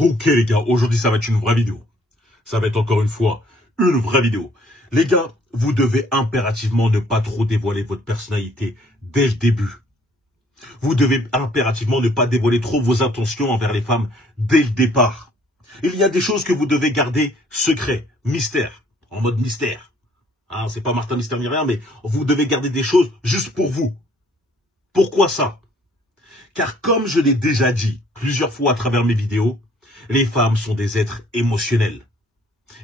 Ok les gars, aujourd'hui ça va être une vraie vidéo. Ça va être encore une fois une vraie vidéo. Les gars, vous devez impérativement ne pas trop dévoiler votre personnalité dès le début. Vous devez impérativement ne pas dévoiler trop vos intentions envers les femmes dès le départ. Il y a des choses que vous devez garder secret, mystère, en mode mystère. Hein, c'est pas Martin Mystère ni rien, mais vous devez garder des choses juste pour vous. Pourquoi ça? Car comme je l'ai déjà dit plusieurs fois à travers mes vidéos, les femmes sont des êtres émotionnels.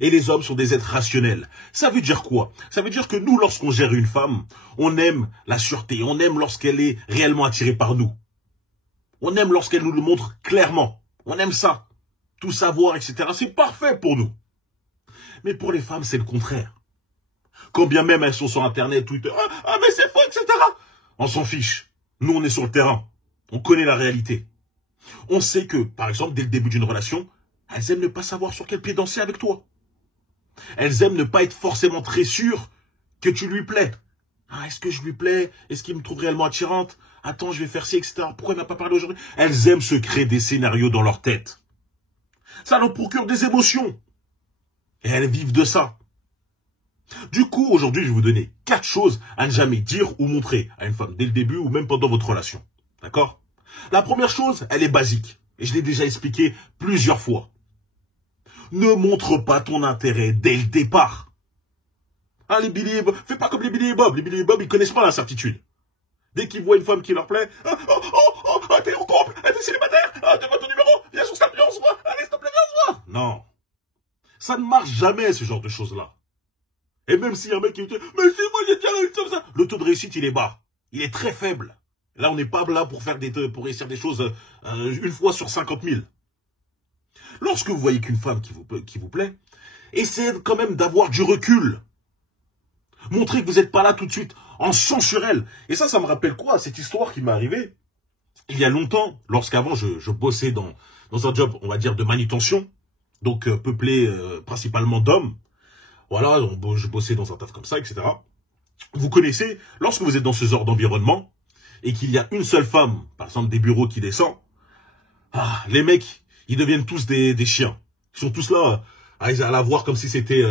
Et les hommes sont des êtres rationnels. Ça veut dire quoi? Ça veut dire que nous, lorsqu'on gère une femme, on aime la sûreté, on aime lorsqu'elle est réellement attirée par nous. On aime lorsqu'elle nous le montre clairement. On aime ça. Tout savoir, etc. C'est parfait pour nous. Mais pour les femmes, c'est le contraire. Quand bien même elles sont sur Internet, Twitter, ah mais c'est faux, etc. On s'en fiche. Nous, on est sur le terrain. On connaît la réalité. On sait que, par exemple, dès le début d'une relation, elles aiment ne pas savoir sur quel pied danser avec toi. Elles aiment ne pas être forcément très sûres que tu lui plais. Ah, est-ce que je lui plais? Est-ce qu'il me trouve réellement attirante? Attends, je vais faire ci, etc. Pourquoi il m'a pas parlé aujourd'hui? Elles aiment se créer des scénarios dans leur tête. Ça leur procure des émotions. Et elles vivent de ça. Du coup, aujourd'hui, je vais vous donner 4 choses à ne jamais dire ou montrer à une femme dès le début ou même pendant votre relation. D'accord? La première chose, elle est basique. Et je l'ai déjà expliqué plusieurs fois. Ne montre pas ton intérêt dès le départ. Ah, les Billy et Bob, fais pas comme les Billy et Bob. Les Billy et Bob, ils connaissent pas l'incertitude. Dès qu'ils voient une femme qui leur plaît, t'es en couple, t'es célibataire, donne-moi ton numéro, viens sur Snap, viens, on se voit, allez, s'il te plaît, viens, on se voit. Non. Ça ne marche jamais, ce genre de choses-là. Et même s'il y a un mec qui me dit, mais c'est moi, j'ai déjà eu comme ça. Le taux de réussite, il est bas. Il est très faible. Là, on n'est pas là pour pour réussir des choses une fois sur 50 000. Lorsque vous voyez qu'une femme qui vous plaît, essayez quand même d'avoir du recul. Montrez que vous n'êtes pas là tout de suite en sang sur elle. Et ça me rappelle quoi? Cette histoire qui m'est arrivée il y a longtemps, lorsqu'avant je bossais dans un job, on va dire, de manutention, donc peuplé principalement d'hommes. Voilà, je bossais dans un taf comme ça, etc. Vous connaissez, lorsque vous êtes dans ce genre d'environnement, et qu'il y a une seule femme, par exemple des bureaux qui descend, les mecs, ils deviennent tous des chiens. Ils sont tous là, à la voir comme si c'était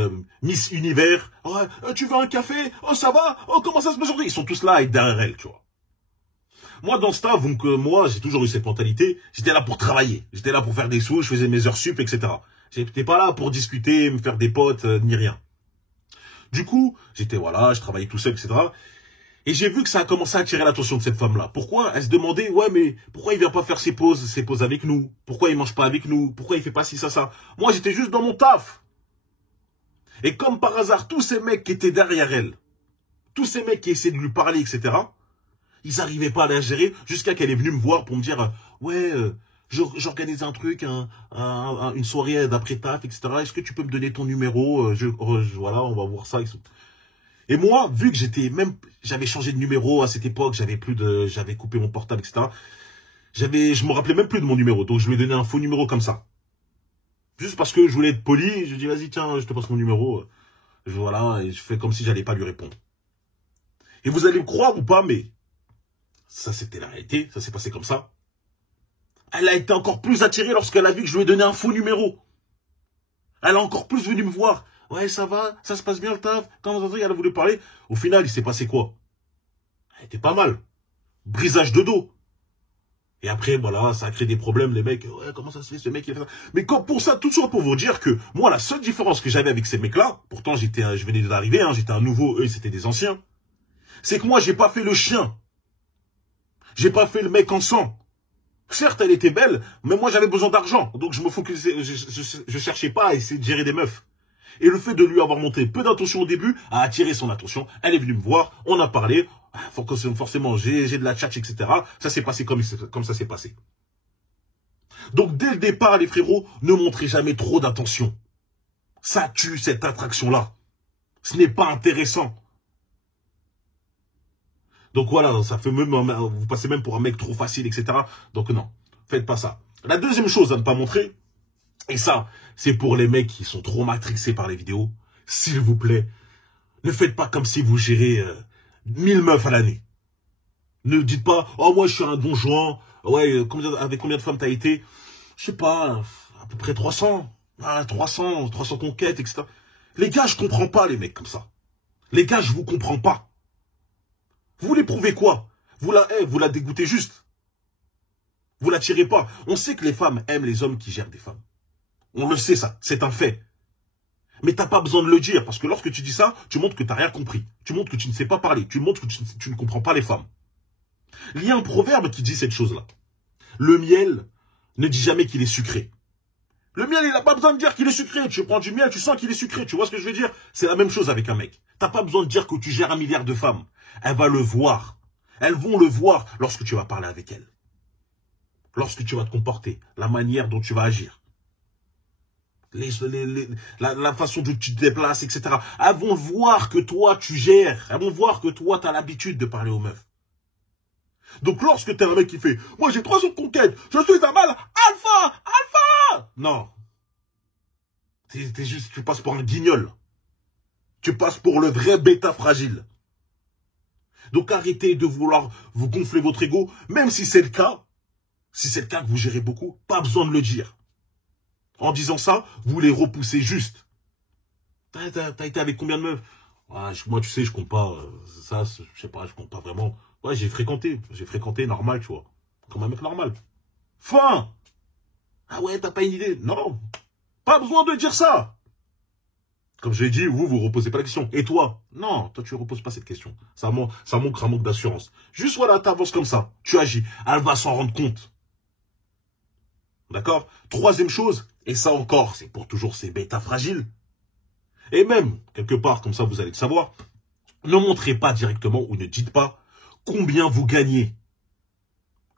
Miss Univers. Oh, tu veux un café? Oh, ça va? Oh, comment ça se passe aujourd'hui? Ils sont tous là à être derrière elle, tu vois. Moi, dans ce taf, donc moi, j'ai toujours eu cette mentalité. J'étais là pour travailler. J'étais là pour faire des sous, je faisais mes heures sup, etc. J'étais pas là pour discuter, me faire des potes, ni rien. Du coup, je travaillais tout seul, etc. Et j'ai vu que ça a commencé à attirer l'attention de cette femme-là. Pourquoi? Elle se demandait, ouais, mais pourquoi il vient pas faire ses pauses avec nous? Pourquoi il mange pas avec nous? Pourquoi il fait pas ci, ça? Moi, j'étais juste dans mon taf. Et comme par hasard, tous ces mecs qui étaient derrière elle, tous ces mecs qui essayaient de lui parler, etc., ils n'arrivaient pas à la gérer jusqu'à qu'elle est venue me voir pour me dire, ouais, j'organise un truc, une soirée d'après-taf, etc. Est-ce que tu peux me donner ton numéro? Voilà, on va voir ça. Et moi, vu que j'avais changé de numéro à cette époque, j'avais coupé mon portable, etc. Je me rappelais même plus de mon numéro, donc je lui ai donné un faux numéro comme ça. Juste parce que je voulais être poli, je dis vas-y tiens, je te passe mon numéro. Voilà, et je fais comme si j'allais pas lui répondre. Et vous allez me croire ou pas, mais ça c'était la réalité, ça s'est passé comme ça. Elle a été encore plus attirée lorsqu'elle a vu que je lui ai donné un faux numéro. Elle a encore plus venu me voir. Ouais, ça va, ça se passe bien le taf. Quand elle a voulu parler, au final, il s'est passé quoi? Elle était pas mal. Brisage de dos. Et après, voilà, ça a créé des problèmes, les mecs. Ouais, comment ça se fait, ce mec, il a fait ça? Mais pour ça, tout ça pour vous dire que, moi, la seule différence que j'avais avec ces mecs-là, pourtant, je venais d'arriver, j'étais un nouveau, eux, c'était des anciens, c'est que moi, j'ai pas fait le chien. J'ai pas fait le mec en sang. Certes, elle était belle, mais moi, j'avais besoin d'argent. Donc, je me focusais, je cherchais pas à essayer de gérer des meufs. Et le fait de lui avoir montré peu d'attention au début a attiré son attention. Elle est venue me voir, on a parlé. Forcément, j'ai de la tchatch, etc. Ça s'est passé comme ça s'est passé. Donc, dès le départ, les frérots, ne montrez jamais trop d'attention. Ça tue cette attraction-là. Ce n'est pas intéressant. Donc voilà, ça fait même, vous passez même pour un mec trop facile, etc. Donc non, faites pas ça. La deuxième chose à ne pas montrer, et ça, c'est pour les mecs qui sont trop matrixés par les vidéos. S'il vous plaît, ne faites pas comme si vous gérez 1000 meufs à l'année. Ne dites pas, oh moi je suis un don Juan, ouais, avec combien de femmes t'as été? Je sais pas, À peu près 300. Ah, 300 conquêtes, etc. Les gars, je comprends pas les mecs comme ça. Les gars, je vous comprends pas. Vous voulez prouver quoi? Vous la dégoûtez juste. Vous la tirez pas. On sait que les femmes aiment les hommes qui gèrent des femmes. On le sait ça, c'est un fait. Mais t'as pas besoin de le dire, parce que lorsque tu dis ça, tu montres que t'as rien compris. Tu montres que tu ne sais pas parler. Tu montres que tu ne comprends pas les femmes. Il y a un proverbe qui dit cette chose-là. Le miel ne dit jamais qu'il est sucré. Le miel, il n'a pas besoin de dire qu'il est sucré. Tu prends du miel, tu sens qu'il est sucré. Tu vois ce que je veux dire? C'est la même chose avec un mec. T'as pas besoin de dire que tu gères 1 milliard de femmes. Elle va le voir. Elles vont le voir lorsque tu vas parler avec elles. Lorsque tu vas te comporter. La manière dont tu vas agir. La façon dont tu te déplaces, etc. Elles vont voir que toi, tu gères. Elles vont voir que toi, tu as l'habitude de parler aux meufs. Donc, lorsque tu es un mec qui fait « Moi, j'ai 3 autres conquêtes. Je suis un mâle alpha. Alpha !» Non. Tu passes pour un guignol. Tu passes pour le vrai bêta fragile. Donc, arrêtez de vouloir vous gonfler votre ego. Même si c'est le cas, que vous gérez beaucoup, pas besoin de le dire. En disant ça, vous les repoussez juste. T'as été avec combien de meufs? Moi, tu sais, je compte pas. Ça, je sais pas, je compte pas vraiment. Ouais, j'ai fréquenté normal, tu vois. Comme un mec normal. Fin. Ah ouais, t'as pas une idée? Non. Pas besoin de dire ça. Comme je l'ai dit, vous reposez pas la question. Et toi? Non, toi, tu reposes pas cette question. Ça manque un manque d'assurance. Juste, voilà, t'avances comme ça. Tu agis. Elle va s'en rendre compte. D'accord? Troisième chose, et ça encore, c'est pour toujours ces bêtas fragiles. Et même, quelque part, comme ça, vous allez le savoir, ne montrez pas directement ou ne dites pas combien vous gagnez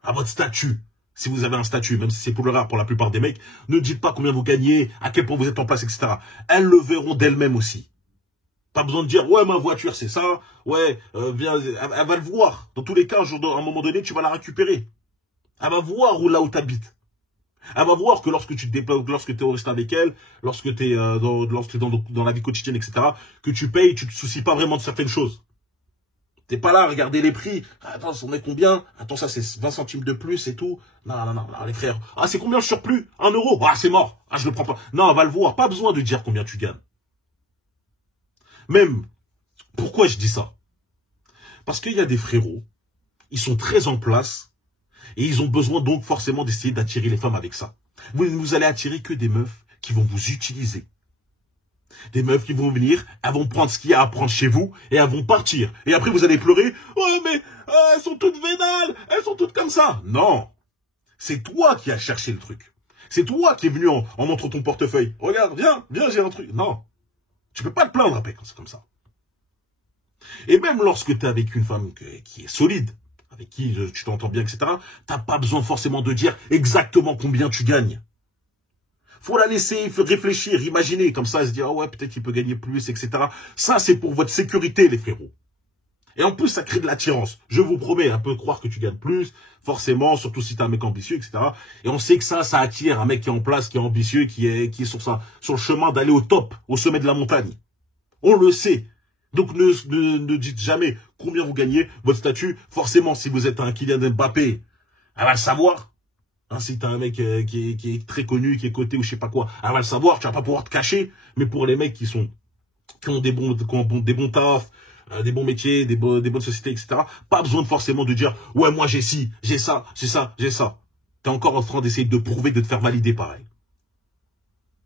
à votre statut. Si vous avez un statut, même si c'est pour le rare pour la plupart des mecs, ne dites pas combien vous gagnez, à quel point vous êtes en place, etc. Elles le verront d'elles-mêmes aussi. Pas besoin de dire, ouais, ma voiture, c'est ça, ouais, viens, elle va le voir. Dans tous les cas, à un moment donné, tu vas la récupérer. Elle va voir là où tu habites. Elle va voir que lorsque tu te déplaces, lorsque tu es au reste avec elle, lorsque tu es dans la vie quotidienne, etc., que tu payes, tu te soucies pas vraiment de certaines choses. T'es pas là à regarder les prix. Attends, on est combien? Attends, ça c'est 20 centimes de plus et tout. Non, les frères. Ah, c'est combien le surplus? 1 euro. Ah, c'est mort. Ah, je le prends pas. Non, on va le voir. Pas besoin de dire combien tu gagnes. Même, pourquoi je dis ça? Parce qu'il y a des frérots, ils sont très en place, et ils ont besoin donc forcément d'essayer d'attirer les femmes avec ça. Vous allez attirer que des meufs qui vont vous utiliser. Des meufs qui vont venir, elles vont prendre ce qu'il y a à prendre chez vous, et elles vont partir. Et après vous allez pleurer, oh mais elles sont toutes vénales, elles sont toutes comme ça. Non, c'est toi qui as cherché le truc. C'est toi qui es venu en montrant ton portefeuille. Regarde, viens, j'ai un truc. Non, tu peux pas te plaindre après quand c'est comme ça. Et même lorsque tu es avec une femme qui est solide, avec qui tu t'entends bien, etc., t'as pas besoin forcément de dire exactement combien tu gagnes. Faut la laisser réfléchir, imaginer, comme ça, elle se dit, ah ouais, peut-être qu'il peut gagner plus, etc. Ça, c'est pour votre sécurité, les frérots. Et en plus, ça crée de l'attirance. Je vous promets, un peu croire que tu gagnes plus, forcément, surtout si t'es un mec ambitieux, etc. Et on sait que ça attire un mec qui est en place, qui est ambitieux, qui est sur le chemin d'aller au top, au sommet de la montagne. On le sait. Donc ne dites jamais combien vous gagnez, votre statut. Forcément, si vous êtes un Kylian Mbappé, elle va le savoir. Hein, si t'as un mec qui est très connu, qui est coté ou je sais pas quoi, elle va le savoir, tu vas pas pouvoir te cacher. Mais pour les mecs qui ont des bons tafs, des bons métiers, des bonnes sociétés, etc., pas besoin forcément de dire « Ouais, moi j'ai ci, j'ai ça, j'ai ça, j'ai ça ». T'es encore en train d'essayer de prouver, de te faire valider pareil.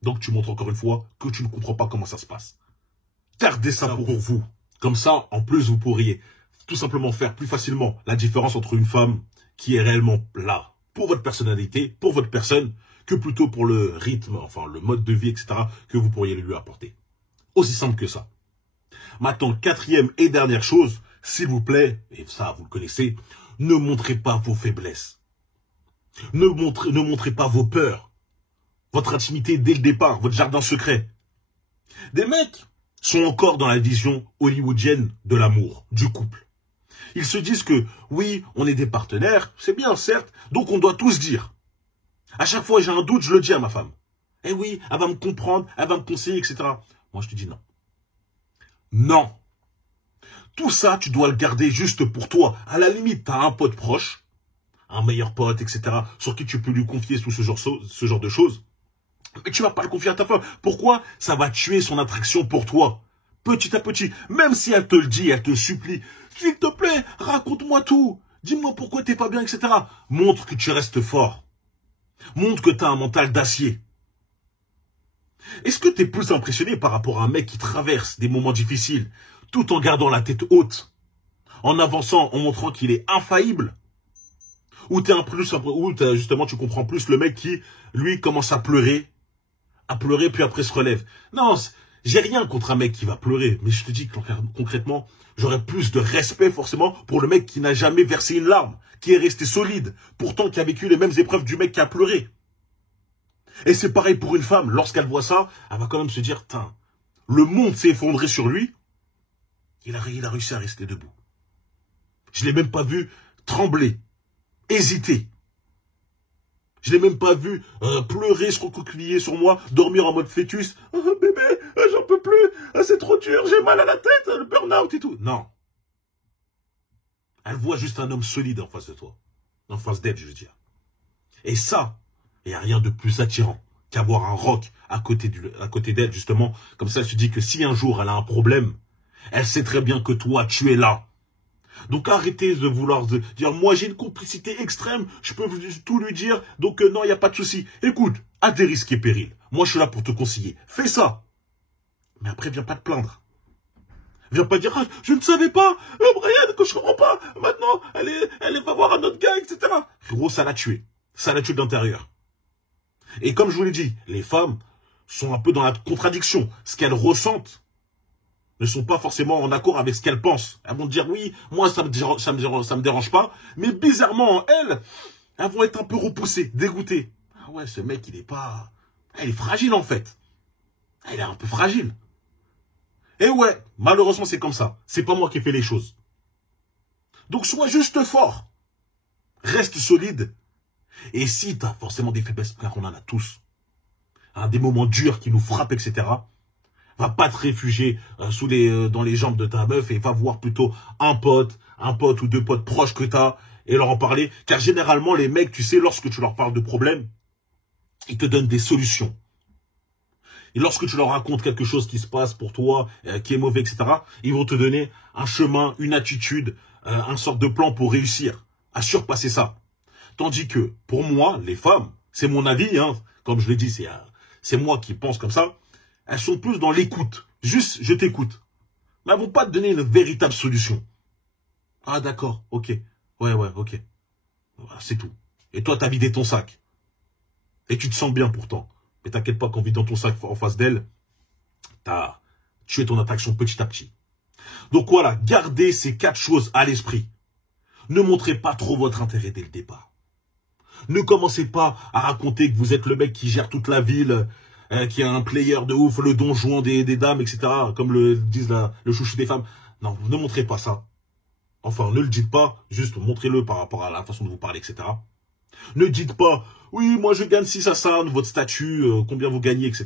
Donc tu montres encore une fois que tu ne comprends pas comment ça se passe. Gardez ça pour vous. Comme ça, en plus, vous pourriez tout simplement faire plus facilement la différence entre une femme qui est réellement là pour votre personnalité, pour votre personne, que plutôt pour le rythme, enfin le mode de vie, etc., que vous pourriez lui apporter. Aussi simple que ça. Maintenant, quatrième et dernière chose, s'il vous plaît, et ça vous le connaissez, ne montrez pas vos faiblesses. Ne montrez pas vos peurs. Votre intimité dès le départ, votre jardin secret. Des mecs sont encore dans la vision hollywoodienne de l'amour, du couple. Ils se disent que, oui, on est des partenaires, c'est bien, certes, donc on doit tous dire. À chaque fois j'ai un doute, je le dis à ma femme. Eh oui, elle va me comprendre, elle va me conseiller, etc. Moi, je te dis non. Non. Tout ça, tu dois le garder juste pour toi. À la limite, tu as un pote proche, un meilleur pote, etc., sur qui tu peux lui confier tout ce genre de choses. Mais tu vas pas le confier à ta femme. Pourquoi? Ça va tuer son attraction pour toi. Petit à petit. Même si elle te le dit, elle te supplie. S'il te plaît, raconte-moi tout. Dis-moi pourquoi t'es pas bien, etc. Montre que tu restes fort. Montre que tu as un mental d'acier. Est-ce que tu es plus impressionné par rapport à un mec qui traverse des moments difficiles, tout en gardant la tête haute, en avançant, en montrant qu'il est infaillible? Ou justement tu comprends plus le mec qui, lui, commence à pleurer, puis après se relève. Non, j'ai rien contre un mec qui va pleurer, mais je te dis que concrètement, j'aurais plus de respect forcément pour le mec qui n'a jamais versé une larme, qui est resté solide, pourtant qui a vécu les mêmes épreuves du mec qui a pleuré. Et c'est pareil pour une femme, lorsqu'elle voit ça, elle va quand même se dire, tain, le monde s'est effondré sur lui, il a réussi à rester debout. Je l'ai même pas vu trembler, hésiter. Je l'ai même pas vu pleurer, se recroqueviller sur moi, dormir en mode fœtus. Oh, bébé, j'en peux plus, c'est trop dur, j'ai mal à la tête, le burn-out et tout. Non. Elle voit juste un homme solide en face de toi. En face d'elle, je veux dire. Et ça, il n'y a rien de plus attirant qu'avoir un roc à côté d'elle, justement. Comme ça, elle se dit que si un jour elle a un problème, elle sait très bien que toi, tu es là. Donc arrêtez de vouloir dire, moi j'ai une complicité extrême, je peux tout lui dire, donc non, il n'y a pas de souci. Écoute, à des risques et périls, moi je suis là pour te conseiller. Fais ça. Mais après, viens pas te plaindre. Viens pas dire, ah, je ne savais pas, Brian, que je comprends pas, maintenant, elle va voir un autre gars, etc. Gros, ça l'a tué. Ça l'a tué de l'intérieur. Et comme je vous l'ai dit, les femmes sont un peu dans la contradiction. Ce qu'elles ressentent ne sont pas forcément en accord avec ce qu'elles pensent. Elles vont dire, oui, moi, ça me dérange pas. Mais bizarrement, elles vont être un peu repoussées, dégoûtées. Ah ouais, ce mec, il est fragile, en fait. Il est un peu fragile. Et ouais, malheureusement, c'est comme ça. C'est pas moi qui ai fait les choses. Donc, sois juste fort. Reste solide. Et si tu as forcément des faiblesses, car on en a tous, hein, des moments durs qui nous frappent, etc., va pas te réfugier dans les jambes de ta meuf et va voir plutôt un pote ou deux potes proches que tu as et leur en parler. Car généralement, les mecs, tu sais, lorsque tu leur parles de problèmes, ils te donnent des solutions. Et lorsque tu leur racontes quelque chose qui se passe pour toi, qui est mauvais, etc., ils vont te donner un chemin, une attitude, un sorte de plan pour réussir à surpasser ça. Tandis que, pour moi, les femmes, c'est mon avis, hein, comme je l'ai dit, c'est moi qui pense comme ça, elles sont plus dans l'écoute. Juste, je t'écoute. Mais elles vont pas te donner une véritable solution. Ah d'accord, ok. Ouais, ok. Voilà, c'est tout. Et toi, t'as vidé ton sac. Et tu te sens bien pourtant. Mais t'inquiète pas qu'en vidant ton sac en face d'elle, t'as tué ton attraction petit à petit. Donc voilà, gardez ces 4 choses à l'esprit. Ne montrez pas trop votre intérêt dès le départ. Ne commencez pas à raconter que vous êtes le mec qui gère toute la ville, qui a un player de ouf, le don Juan des dames, etc. Comme le disent le chouchou des femmes. Non, ne montrez pas ça. Enfin, ne le dites pas, juste montrez-le par rapport à la façon de vous parler, etc. Ne dites pas, oui, moi je gagne 6 à ça, votre statut, combien vous gagnez, etc.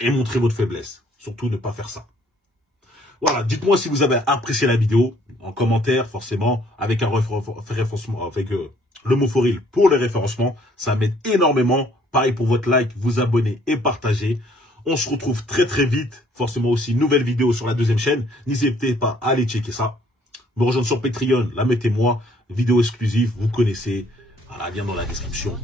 Et montrez votre faiblesse. Surtout ne pas faire ça. Voilà, dites-moi si vous avez apprécié la vidéo, en commentaire, forcément, avec un référencement, avec le mot for real pour le référencement. Ça m'aide énormément. Pareil pour votre like, vous abonner et partager. On se retrouve très très vite. Forcément aussi, une nouvelle vidéo sur la 2e chaîne. N'hésitez pas à aller checker ça. Me rejoindre sur Patreon, la mettez-moi. Vidéo exclusive, vous connaissez. Voilà, lien dans la description.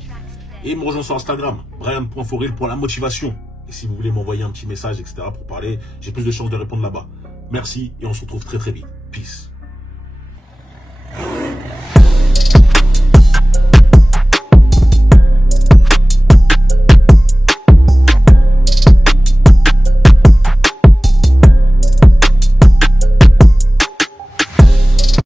Et me rejoindre sur Instagram, brian.forreal pour la motivation. Et si vous voulez m'envoyer un petit message, etc. pour parler, j'ai plus de chances de répondre là-bas. Merci et on se retrouve très très vite. Peace.